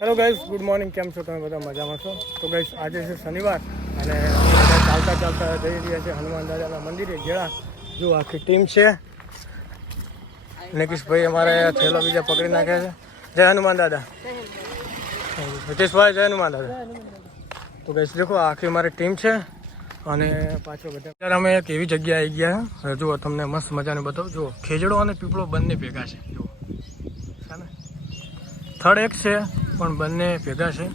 Hello guys, good morning. કેમ છો તમે? બધા મજામાં છો? તો ગાઈઝ, આજે છે શનિવાર અને બધા ચાલતા ચાલતા જઈ રહ્યા છે હનુમાન દાદાના મંદિરે ગેળા. જો આખી ટીમ છે. નિકીશભાઈ અમારે થેલો બીજા પકડી નાખ્યા છે. જય હનુમાન દાદા. હિતેશભાઈ, જય હનુમાન દાદા. તો ગાઈઝ દેખો, આખી અમારી ટીમ છે અને પાછો બધા અત્યારે અમે એક એવી જગ્યાએ આવી ગયા. જુઓ, તમને મસ્ત મજાને બતાવું. જુઓ, ખેજડો અને પીપળો બંને ભેગા છે. જુઓ, થડ એક છે પણ બંને ભેગા છે.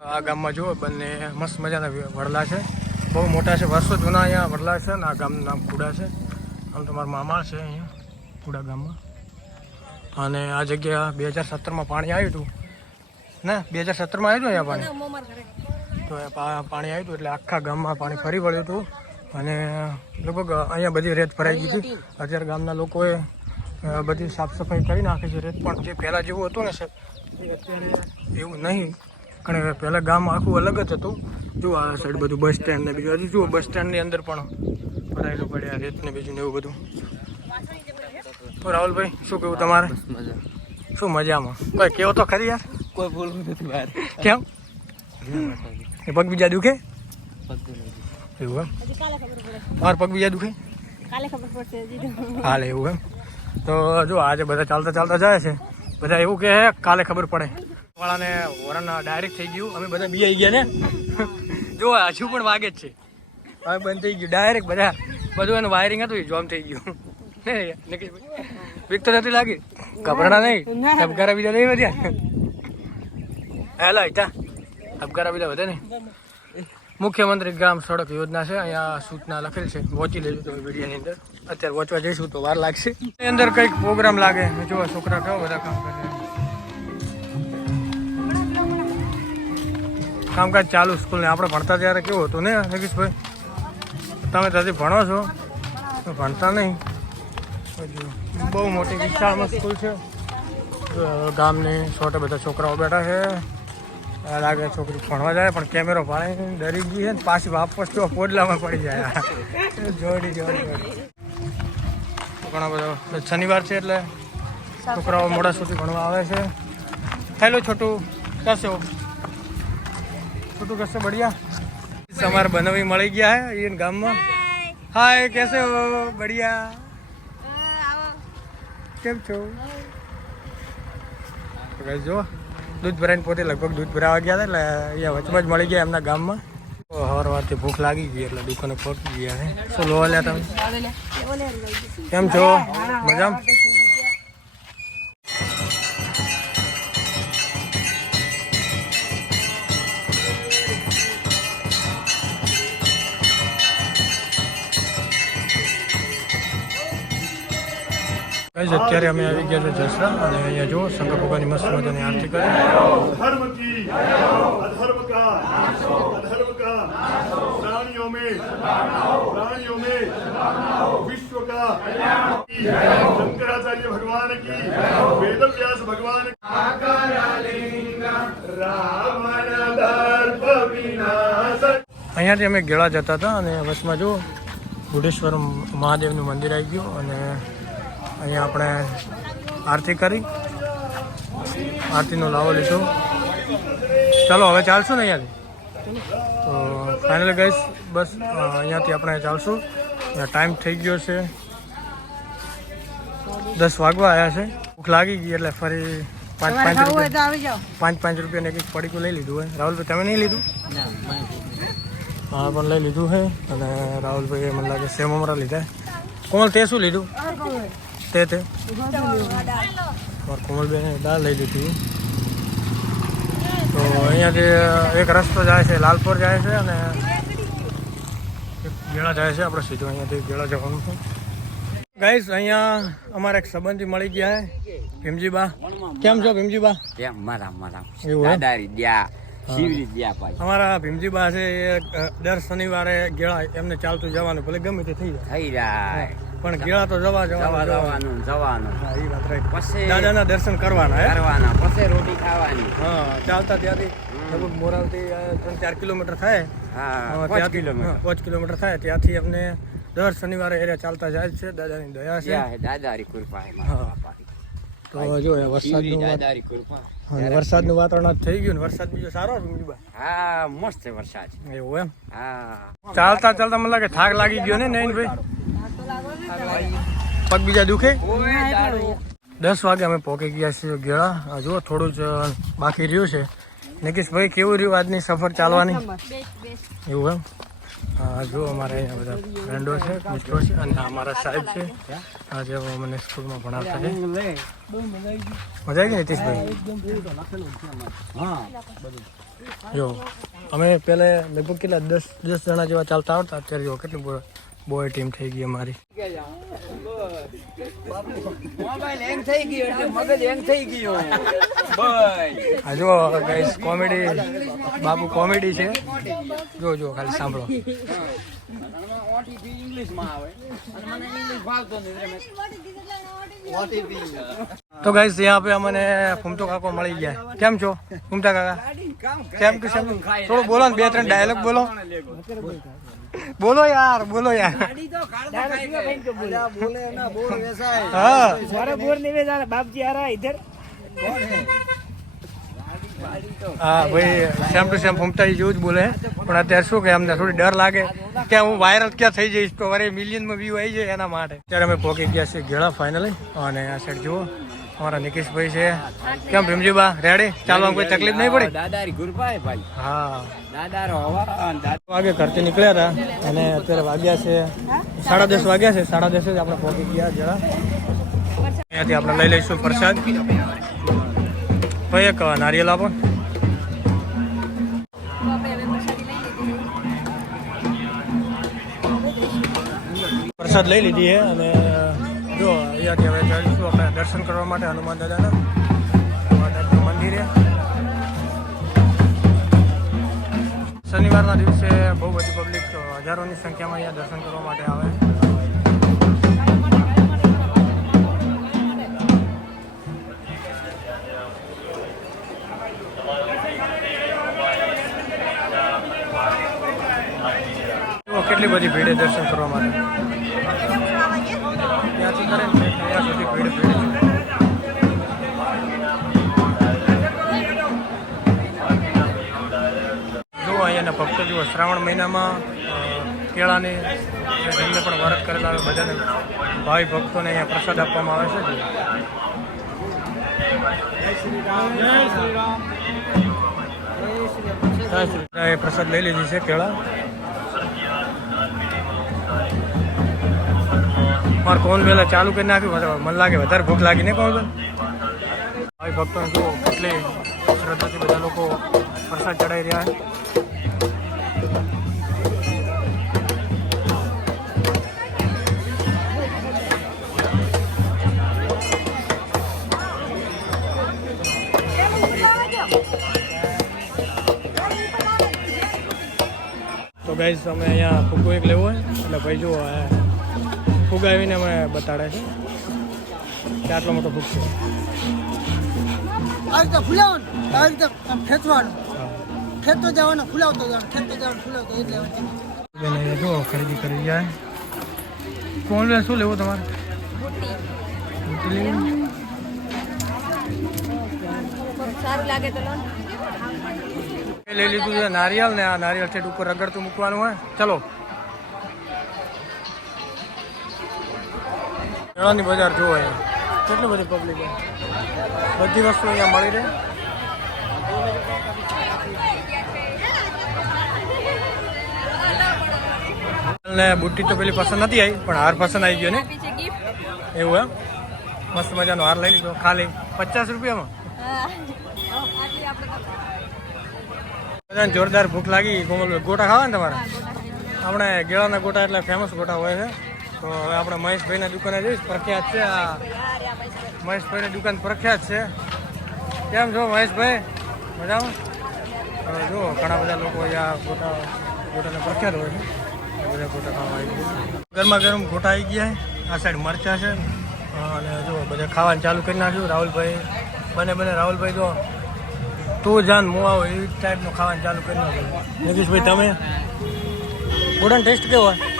આ ગામમાં જુઓ, બંને મસ્ત મજાના વડલા છે, બહુ મોટા છે, વર્ષો જૂના અહીંયા વડલા છે. અને આ ગામનું નામ કુડા છે. આમ તમારા મામા છે અહીંયા કુડા ગામમાં. અને આ જગ્યા 2017માં પાણી આવ્યું હતું ને, 2017માં આવ્યું હતું અહીંયા પાણી. તો પાણી આવ્યું હતું એટલે આખા ગામમાં પાણી ફરી વળ્યું હતું અને લગભગ અહીંયા બધી રેત ભરાઈ ગઈ હતી. અત્યારે ગામના લોકોએ બધી સાફ સફાઈ કરી નાખી છે. રેત પણ જે પહેલાં જેવું હતું ને સાહેબ, અત્યારે એવું નહીં. કારણ કે પહેલાં ગામ આખું અલગ જ હતું. જુઓ આ સાઈડ બધું બસ સ્ટેન્ડ ને બીજું, હજી જુઓ બસ સ્ટેન્ડની અંદર પણ ભરાયેલું પડ્યા રેત ને બીજું ને એવું બધું. તો રાહુલભાઈ, શું કેવું તમારે? શું મજામાં? કોઈ કેવો તો ખરી યાર. કોઈ બોલવું નથી બહાર. કેમ? એ પગ બીજા દુખે? એવું એમ? મારા પગ બીજા દુખે? હાલે એવું એમ? તો જો આજે બધા ચાલતા ચાલતા જાય છે. બધા એવું કહે કાલે ખબર પડે. વાળાને હોરન ડાયરેક્ટ થઈ ગયું. અમે બધા બી આવી ગયા ને. જો હજુ પણ વાગે જ છે. હવે બંધ થઈ ગયું ડાયરેક્ટ. બધું એનું વાયરિંગ હતું, જોમ થઈ ગયું. બીક તો નથી લાગી? ગભરાણા નહીં? અબગારા બીજા નહીં વધ્યા? હેલો ઈટા, અબગારા બીજા વધે નહીં? મુખ્યમંત્રી ગ્રામ સડક યોજના છે. અહીંયા સૂચના લખેલ છે, વાંચી લેજો તમે વિડીયોની અંદર. અત્યારે વાંચવા જઈશું તો વાર લાગશે. એની અંદર કંઈક પ્રોગ્રામ લાગે. જો છોકરા કેવા બધા કામ કરે. કામકાજ ચાલુ સ્કૂલ ને. આપણે ભણતા ત્યારે કેવું હતું ને નિકીશભાઈ? તમે ત્યાંથી ભણો છો તો ભણતા નહીં. બહુ મોટી વિશાળમાં સ્કૂલ છે. ગામની છોટે બધા છોકરાઓ બેઠા છે. લાગે છોકરી ભણવા જાય પણ કેમેરો ભાળે ડરી ગઈ છે ને પાછી વાપસ તો પોડલામાં પડી જાય. જોડી ઘણા બધા શનિવાર છે એટલે છોકરાઓ મોડા સુધી ભણવા આવે છે. હેલો છોટું, કશો છોટું કશો બઢિયા? તમારે બનાવી મળી ગયા હે એ ગામમાં. હાય, કેસે હો? બઢિયા. કેમ છો? જો દૂધ ભરાઈને પોતે લગભગ દૂધ ભરાવા ગયા હતા એટલે અહીંયા વચમાં જ મળી ગયા એમના ગામમાં. સવારથી ભૂખ લાગી ગઈ એટલે દુકાને પહોંચી ગયા છે. શું લોવા લ્યા તમે? કેમ છો? મજામાં? અત્યારે અમે આવી ગયા છે જસરા અને અહીંયા જો શંકર ભગવાનની મસ્ત મજાની આરતી કરી. धर्म की अधर्म का प्राणियों में विश्व का शंकराचार्य भगवान की वेद व्यास भगवान અહીંયાથી અમે ગેળા જતા હતા અને વચમાં જો બુઢેશ્વર મહાદેવનું મંદિર આવી ગયું અને અહીંયા આપણે આરતી કરી, આરતીનો લાવો લીધો. ચાલો હવે ચાલશું ને અહીંયાથી. તો ફાઇનલી ગાઈસ, બસ અહીંયાથી આપણે ચાલશું. ટાઈમ થઈ ગયો છે, 10 વાગવા આવ્યા છે. ભૂખ લાગી ગઈ એટલે ફરી 5 રૂપિયાને કંઈક પડીકું લઈ લીધું હોય. રાહુલભાઈ, તમે નહીં લીધું? હા, પણ લઈ લીધું છે. અને રાહુલભાઈએ મને લાગે સેવ મમરા લીધા. કોમલ, તે શું લીધું? તે કોમલબેને દાળ લઈ લીધી. તો અહીંયાથી એક રસ્તો જાય છે, લાલપુર જાય છે અને ગેળા જાય છે. આપણે સીધું અહીંયાથી ગેળા જવાનું છે. ગાઈસ, અહીંયા અમારા એક સંબંધી મળી ગયા છે, ભીમજીબા. કેમ છો ભીમજીબા? અમારા ભીમજીબા છે એ દર શનિવારે ગેળા એમને ચાલતું જવાનું, ભલે ગમે તે થઈ જાય પણ ગેળા તો જવાનું. હા, એ વાત રાઈટ. પછી દાદાના દર્શન કરવાના પછી રોટી ખાવાની. હા, ચાલતા ત્યાંથી લગભગ મોરાલથી 3-4 કિલોમીટર થાય. 5 કિલોમીટર થાય. ત્યાંથી અમને દર શનિવારે એરિયા ચાલતા જાય છે. દાદાની દયા છે, દાદાની કૃપા. હા, તો જો વરસાદનું વરસાદનું વાતાવરણ થઈ ગયું ને વરસાદ બીજો સારો હા મસ્ત છે વરસાદ એવું એમ હા ચાલતા ચાલતા મને લાગે થાક લાગી ગયો ને નયનભાઈ પગ બીજા દુખે 10 વાગે અમે પહોંચી ગયા છીએ ગેળા જુઓ થોડું જ બાકી રહ્યું છે નિકેશભાઈ કેવું રહ્યું આજની સફર ચાલવાની એવું એમ હા જો અમારે અહીંયા બધા ફ્રેન્ડો છે મિત્રો છે અને અમારા સાહેબ છે આજે મને સ્કૂલમાં ભણાવતા છે મજા આવી ગઈ નીતિશભાઈ જો અમે પહેલા લગભગ કેટલા 10 જણા જેવા ચાલતા આવતા અત્યારે જો કેટલી બોય ટીમ થઈ ગઈ અમારી મોબાઈલ હેંગ થઈ ગયો એટલે મગજ હેંગ થઈ ગયો હા જો ગાઈસ કોમેડી બાબુ કોમેડી છે જો જો ખાલી સાંભળો ઓટીપી ઇંગ્લિશમાં આવે અને મને ઇંગ્લિશ ભાવતો નથી તો ગાઈસ यहाँ पे અમને ફૂમતો કાકો મળી ગયા કેમ છો ફૂમતા કાકા કેમ ટુ સેમ થોડું બોલો ને 2-3 ડાયલોગ બોલો बोलो यार बोलो यार हाँ बापजी आ रहा है इधर હા ભાઈ સેમ ટુ સેમ ફૂમતા જેવું જ બોલે પણ અત્યારે શું કે અમને થોડી ડર લાગે કે હું વાયરલ ક્યાં થઈ જઈશ તો વરે મિલિયનમાં વ્યૂ આવી જાય એના માટે અત્યારે અમે પહોંચી ગયા છીએ ગેળા ફાઇનલી અને આ સાઈડ જુઓ અમારા નિકેશભાઈ છે કેમ ભીમજીબા રેડી ચાલવામાં કોઈ તકલીફ નહીં પડી દાદારી ગુરભાઈ ભાઈ હા દાદારો હવા વાગે ઘરથી નીકળ્યા હતા અને અત્યારે વાગ્યા છે 10:30 વાગ્યા છે 10:30 જ આપણે પહોંચી ગયા જરા અહીંયાથી આપણે લઈ લઈશું પ્રસાદ ભાઈ એક નારિયેલ આપો પ્રસાદ લઈ લીધી છે અને જો અહીંયાથી હવે જઈશું આપણે દર્શન કરવા માટે હનુમાન દાદાના મંદિરે શનિવારના દિવસે બહુ બધી પબ્લિક હજારોની સંખ્યામાં અહીંયા દર્શન કરવા માટે આવે કેટલી બધી ભીડે દર્શન કરવા માટે ત્યાંથી કરે ને ત્યાં સુધી ભીડ છે જુઓ અહીંયાના ભક્તો જુઓ શ્રાવણ મહિનામાં કેળાની જેમને પણ વ્રત કરેલા આવે બધાને ભાવિ ભક્તોને અહીંયા પ્રસાદ આપવામાં આવે છે એ પ્રસાદ લઈ લીધી છે કેળા મારે કોણ વહેલા ચાલુ કરી નાખ્યું મને લાગે વધારે ભૂખ લાગી ને કોણ ભાઈ ભક્તો જુઓ કેટલી શ્રદ્ધાથી બધા લોકો પ્રસાદ ચડાવી રહ્યા છે તો ગાઈસ અમે અહીંયા ફૂગો એક લેવો હોય એટલે ભાઈ જુઓ ફુગાવીને અમે બતાડે છે કે આટલો મોટો ફૂગ છે આ રીતે ફૂલાવવાનું આ રીતે ખેંચવાનું ખેંચતો જવાનું ફૂલાવતો જવાનું ખેંચતો જવાનું ફૂલાવતો એ જ લેવાનું જો ખરીદી કરી જાય કોણ શું લેવું તમારે બુટ્ટી લેવી સારું લાગે તો લોન લઈ લીધું છે નારિયેલ ને આ નારિયેળ છે ઉપર રગડતું મૂકવાનું હોય ચલો કેળાની બજાર જોવો અહીંયા કેટલી બધી પબ્લિક બધી વસ્તુ અહીંયા મળી રહે ને બુટ્ટી તો પેલી પસંદ નથી આવી પણ હાર પસંદ આવી ગયો ને એવું એમ મસ્ત મજાનો હાર લઈ લીધો ખાલી 50 રૂપિયામાં બધાને જોરદાર ભૂખ લાગી કોમલ ગોટા ખાવા ને તમારે આપણે ગેળાના ગોટા એટલે ફેમસ ગોટા હોય છે તો હવે આપણે મહેશભાઈના દુકાને જઈશ પ્રખ્યાત છે આ મહેશભાઈની દુકાન પ્રખ્યાત છે કેમ છો મહેશભાઈ મજામાં હવે જુઓ ઘણા બધા લોકો અહીંયા ગોટાને પ્રખ્યાત હોય છે બધા ગોટા ખાવા આવી ગયા ગરમા ગરમ ગોટા આવી ગયા આ સાઈડ મરચા છે અને જો બધા ખાવાનું ચાલુ કરી નાખ્યું રાહુલભાઈ બને રાહુલભાઈ જો તું જાન મુઆવો એવી ટાઈપનું ખાવાનું ચાલુ કરી નાખ્યું નિકેશભાઈ તમે ગોટાનો ટેસ્ટ કેવો હોય